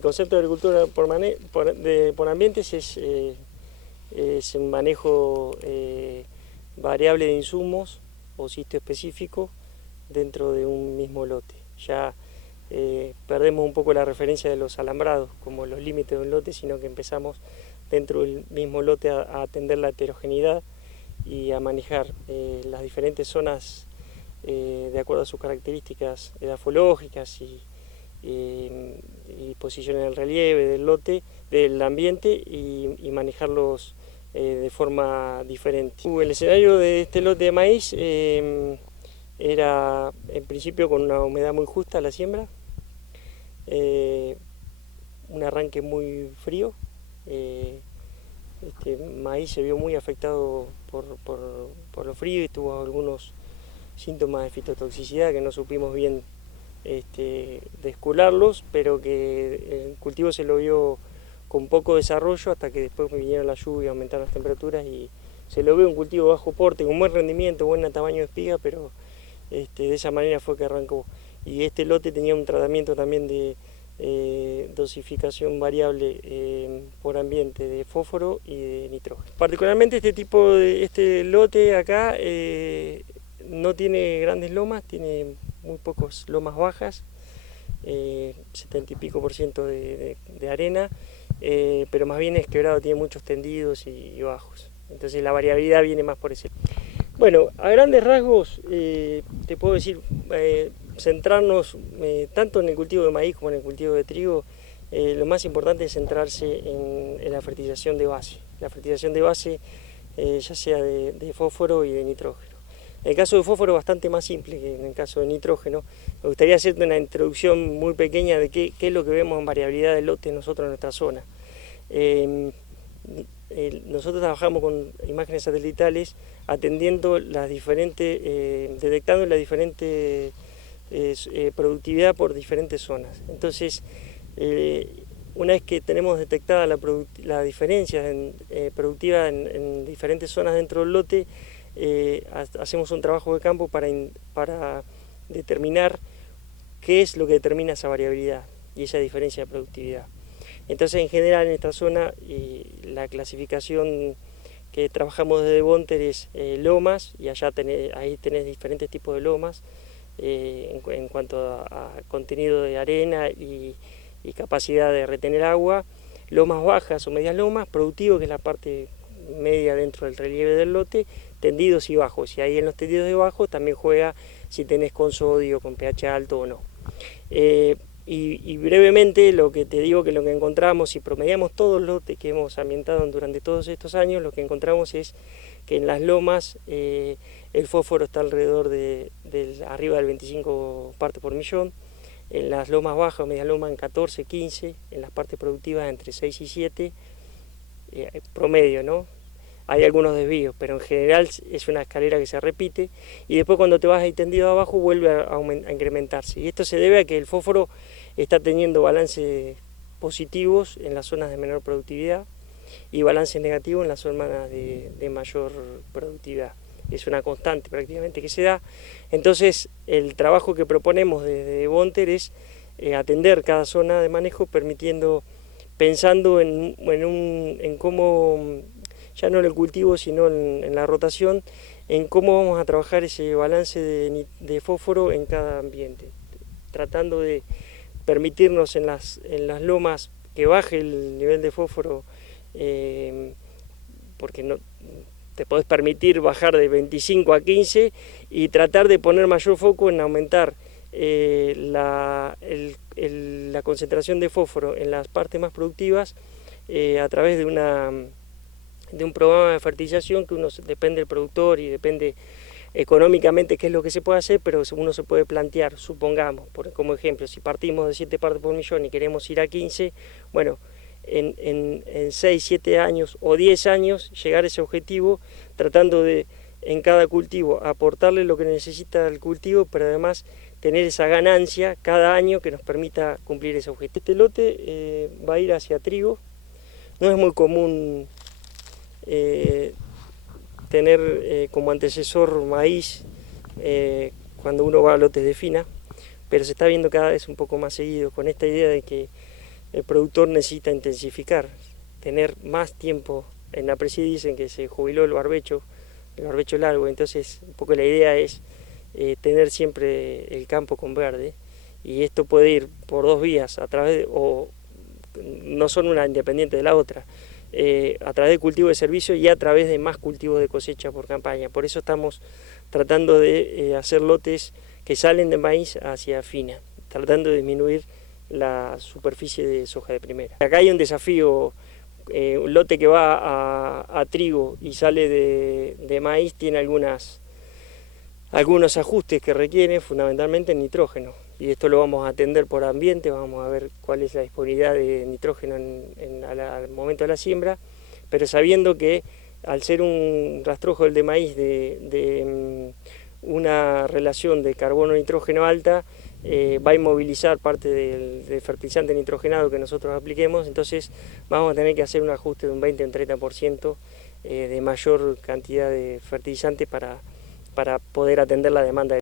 el concepto de agricultura por ambientes es un manejo variable de insumos o sitio específico dentro de un mismo lote. Ya perdemos un poco la referencia de los alambrados como los límites de un lote, sino que empezamos dentro del mismo lote a atender la heterogeneidad y a manejar las diferentes zonas de acuerdo a sus características edafológicas y posición en el relieve del lote, del ambiente y manejarlos de forma diferente. El escenario de este lote de maíz era en principio con una humedad muy justa a la siembra, un arranque muy frío. Este maíz se vio muy afectado por lo frío y tuvo algunos síntomas de fitotoxicidad que no supimos bien descularlos, pero que el cultivo se lo vio con poco desarrollo hasta que después vinieron las lluvias, aumentaron las temperaturas y se lo vio un cultivo de bajo porte, con buen rendimiento, buen tamaño de espiga, pero de esa manera fue que arrancó. Y este lote tenía un tratamiento también de dosificación variable por ambiente de fósforo y de nitrógeno. Particularmente este lote acá no tiene grandes lomas, tiene muy pocos lomas bajas, 70 y pico % de arena, pero más bien es quebrado, tiene muchos tendidos y bajos. Entonces la variabilidad viene más por ese. Bueno, a grandes rasgos te puedo decir, centrarnos tanto en el cultivo de maíz como en el cultivo de trigo, lo más importante es centrarse en la fertilización de base. La fertilización de base ya sea de fósforo y de nitrógeno. En el caso de fósforo bastante más simple que en el caso de nitrógeno. Me gustaría hacerte una introducción muy pequeña de qué es lo que vemos en variabilidad de lotes nosotros en nuestra zona. Nosotros trabajamos con imágenes satelitales atendiendo las diferentes, detectando la diferente productividad por diferentes zonas. Entonces, una vez que tenemos detectada la diferencia productiva en diferentes zonas dentro del lote, hacemos un trabajo de campo para determinar qué es lo que determina esa variabilidad y esa diferencia de productividad. Entonces, en general, en esta zona, la clasificación que trabajamos desde Bonter es lomas, y ahí tenés diferentes tipos de lomas en cuanto a contenido de arena y capacidad de retener agua, lomas bajas o medias lomas, productivo, que es la parte media dentro del relieve del lote, tendidos y bajos, y ahí en los tendidos de bajo también juega si tenés con sodio, con pH alto o no. Y brevemente lo que te digo que lo que encontramos, si promediamos todos los lotes que hemos ambientado durante todos estos años, lo que encontramos es que en las lomas el fósforo está alrededor arriba del 25 partes por millón, en las lomas bajas o media loma en 14, 15, en las partes productivas entre 6 y 7, promedio, ¿no? Hay algunos desvíos, pero en general es una escalera que se repite y después cuando te vas ahí tendido abajo vuelve a incrementarse. Y esto se debe a que el fósforo está teniendo balances positivos en las zonas de menor productividad y balances negativos en las zonas de mayor productividad. Es una constante prácticamente que se da. Entonces el trabajo que proponemos desde Bonter es atender cada zona de manejo pensando en cómo, ya no en el cultivo, sino en la rotación, en cómo vamos a trabajar ese balance de fósforo en cada ambiente, tratando de permitirnos en las lomas que baje el nivel de fósforo, porque no te podés permitir bajar de 25 a 15 y tratar de poner mayor foco en aumentar la concentración de fósforo en las partes más productivas a través de un programa de fertilización que depende del productor y depende económicamente qué es lo que se puede hacer, pero uno se puede plantear, supongamos, como ejemplo, si partimos de 7 partes por millón y queremos ir a 15, bueno, en 6, 7 años o 10 años llegar a ese objetivo, tratando de en cada cultivo aportarle lo que necesita el cultivo, pero además tener esa ganancia cada año que nos permita cumplir ese objetivo. Este lote va a ir hacia trigo. No es muy común tener como antecesor maíz cuando uno va a lotes de fina, pero se está viendo cada vez un poco más seguido con esta idea de que el productor necesita intensificar, tener más tiempo. En la Presi dicen que se jubiló el barbecho largo, entonces un poco la idea es tener siempre el campo con verde, y esto puede ir por dos vías, a través o no son una independiente de la otra, a través de cultivo de servicio y a través de más cultivos de cosecha por campaña. Por eso estamos tratando de hacer lotes que salen de maíz hacia fina, tratando de disminuir la superficie de soja de primera. Acá hay un desafío. Un lote que va a trigo y sale de maíz tiene algunos ajustes que requieren, fundamentalmente nitrógeno, y esto lo vamos a atender por ambiente. Vamos a ver cuál es la disponibilidad de nitrógeno al momento de la siembra, pero sabiendo que al ser un rastrojo el de maíz de una relación de carbono-nitrógeno alta, va a inmovilizar parte del fertilizante nitrogenado que nosotros apliquemos, entonces vamos a tener que hacer un ajuste de un 20 o un 30% de mayor cantidad de fertilizante para poder atender la demanda.